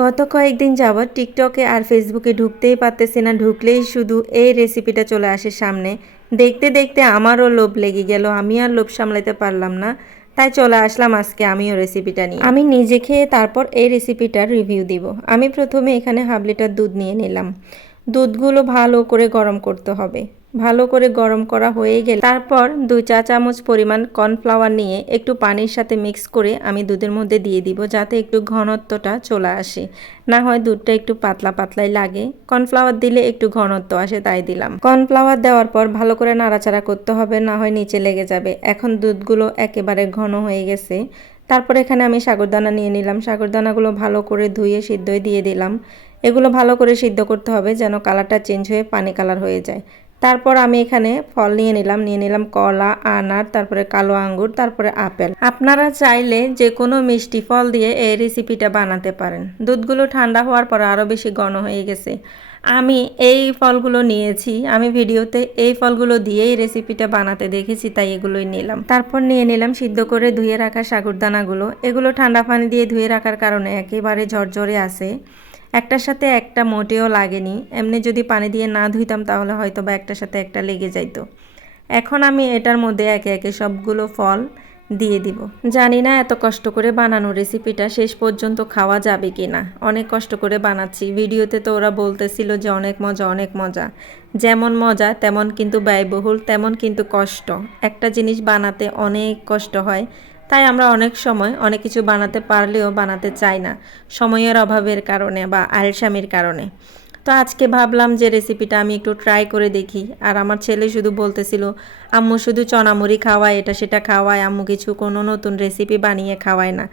গত কয়েকদিন যাবৎ টিকটকে আর ফেসবুকে ঢুকতেই পারতেছি না, ঢুকলেই শুধু এই রেসিপিটা চলে আসে সামনে। দেখতে দেখতে আমারও লোভ লেগে গেল, আমি আর লোভ সামলাতে পারলাম না। তাই চলে আসলাম আজকে আমিও রেসিপিটা নিয়ে। আমি নিজে খেয়ে তারপর এই রেসিপিটার রিভিউ দিব। আমি প্রথমে এখানে হাফ লিটার দুধ নিয়ে নিলাম। দুধগুলো ভালো করে গরম করতে হবে। ভালো করে গরম করা হয়ে গেলে। তারপর দুই চা চামচ পরিমাণ কর্নফ্লাওয়ার নিয়ে একটু পানির সাথে মিক্স করে আমি দুধের মধ্যে দিয়ে দিব যাতে একটু ঘনত্বটা চলে আসে। না হয় দুধটা একটু পাতলা পাতলাই লাগে। কর্নফ্লাওয়ার দিলে একটু ঘনত্ব আসে, তাই দিলাম। কর্নফ্লাওয়ার দেওয়ার পর ভালো করে নাড়াচাড়া করতে হবে, না হয় নিচে লেগে যাবে। এখন দুধগুলো একেবারে ঘন হয়ে গেছে। তারপর এখানে আমি সাগরদানা নিয়ে নিলাম। সাগরদানাগুলো ভালো করে ধুয়ে সিদ্ধই দিয়ে দিলাম। এগুলো ভালো করে সিদ্ধ করতে হবে যেন কালারটা চেঞ্জ হয়ে পানি কালার হয়ে যায়। তারপর আমি এখানে ফল নিয়ে নিলাম নিয়ে নিলাম কলা, আনার, তারপরে কালো আঙ্গুর, তারপরে আপেল। আপনারা চাইলে যে কোনো মিষ্টি ফল দিয়ে এই রেসিপিটা বানাতে পারেন। দুধগুলো ঠান্ডা হওয়ার পর আরও বেশি ঘন হয়ে গেছে। আমি এই ফলগুলো নিয়েছি। আমি ভিডিওতে এই ফলগুলো দিয়েই রেসিপিটা বানাতে দেখেছি, তাই এগুলোই নিলাম। তারপর নিয়ে নিলাম সিদ্ধ করে ধুয়ে রাখা সাগরদানাগুলো। এগুলো ঠান্ডা পানি দিয়ে ধুয়ে রাখার কারণে একেবারে ঝরঝরে আসে একটার সাথে একটা মোটেও লাগেনি। এমনি যদি পানি দিয়ে না ধুইতাম তাহলে হয়তো বা একটার সাথে একটা লেগে যাইতো। এখন আমি এটার মধ্যে একে একে সবগুলো ফল দিয়ে দিব। জানি না এত কষ্ট করে বানানো রেসিপিটা শেষ পর্যন্ত খাওয়া যাবে কি না। অনেক কষ্ট করে বানাচ্ছি। ভিডিওতে তো ওরা বলতেছিল যে অনেক মজা অনেক মজা। যেমন মজা, তেমন কিন্তু ব্যয়বহুল, তেমন কিন্তু কষ্ট। একটা জিনিস বানাতে অনেক কষ্ট হয়। তাই আমরা অনেক সময় অনেক কিছু বানাতে পারলেও বানাতে চাই না, সময়ের অভাবের কারণে বা আলসামির কারণে। তো আজকে ভাবলাম যে রেসিপিটা আমি একটু ট্রাই করে দেখি। আর আমার ছেলে শুধু বলতেছিল, আম্মু শুধু চনামুড়ি খাওয়ায়, এটা সেটা খাওয়ায়, আম্মু কিছু কোনো নতুন রেসিপি বানিয়ে খাওয়ায় না।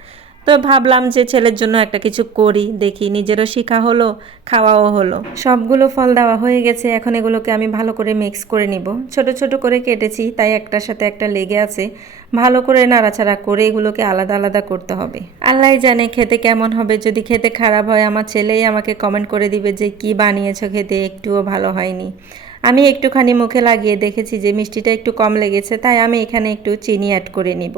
তো ভাবলাম যে ছেলের জন্য একটা কিছু করি, দেখি নিজেরও শেখা হলো, খাওয়াও হলো। সবগুলো ফল দেওয়া হয়ে গেছে, এখন এগুলোকে আমি ভালো করে মিক্স করে নিব। ছোট ছোট করে কেটেছি, তাই একটার সাথে একটা লেগে আছে। ভালো করে নাড়াচাড়া করে এগুলোকে আলাদা আলাদা করতে হবে। আল্লাহ জানে খেতে কেমন হবে, যদি খেতে খারাপ হয়, আমার ছেলেই আমাকে কমেন্ট করে দিবে যে, কি বানিয়েছো খেতে? একটুও ভালো হয়নি। আমি একটুখানি মুখে লাগিয়ে দেখেছি যে, মিষ্টিটা একটু কম লেগেছে, তাই আমি এখানে একটু চিনি অ্যাড করে নিব।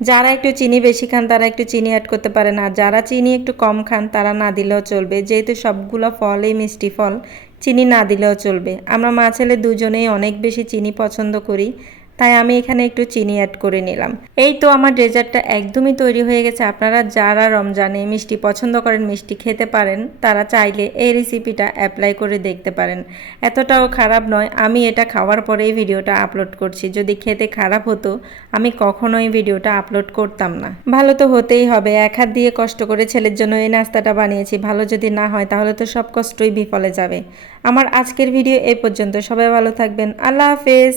যারা একটু চিনি বেশি খান, তারা একটু চিনি অ্যাড করতে পারে না। যারা চিনি একটু কম খান, তারা না দিলেও চলবে। যেহেতু সবগুলো ফলই মিষ্টি ফল, চিনি না দিলেও চলবে। আমরা মা ছেলে দুজনেই অনেক বেশি চিনি পছন্দ করি। তাই আমি এখানে একটু চিনি অ্যাড করে নিলাম। এই তো আমার ডেজার্টটা একদমই তৈরি হয়ে গেছে। আপনারা যারা রমজানে মিষ্টি পছন্দ করেন, মিষ্টি খেতে পারেন, তারা চাইলে এই রেসিপিটা অ্যাপ্লাই করে দেখতে পারেন। এতটাও খারাপ নয়, আমি এটা খাওয়ার পরেই ভিডিওটা আপলোড করছি। যদি খেতে খারাপ হতো, আমি কখনোই ভিডিওটা আপলোড করতাম না। ভালো তো হতেই হবে, এক হাত দিয়ে কষ্ট করে ছেলের জন্য এই নাস্তাটা বানিয়েছি। ভালো যদি না হয়, তাহলে তো সব কষ্টই বিফলে যাবে। আমার আজকের ভিডিও এই পর্যন্ত। সবাই ভালো থাকবেন। আল্লাহ হাফেজ।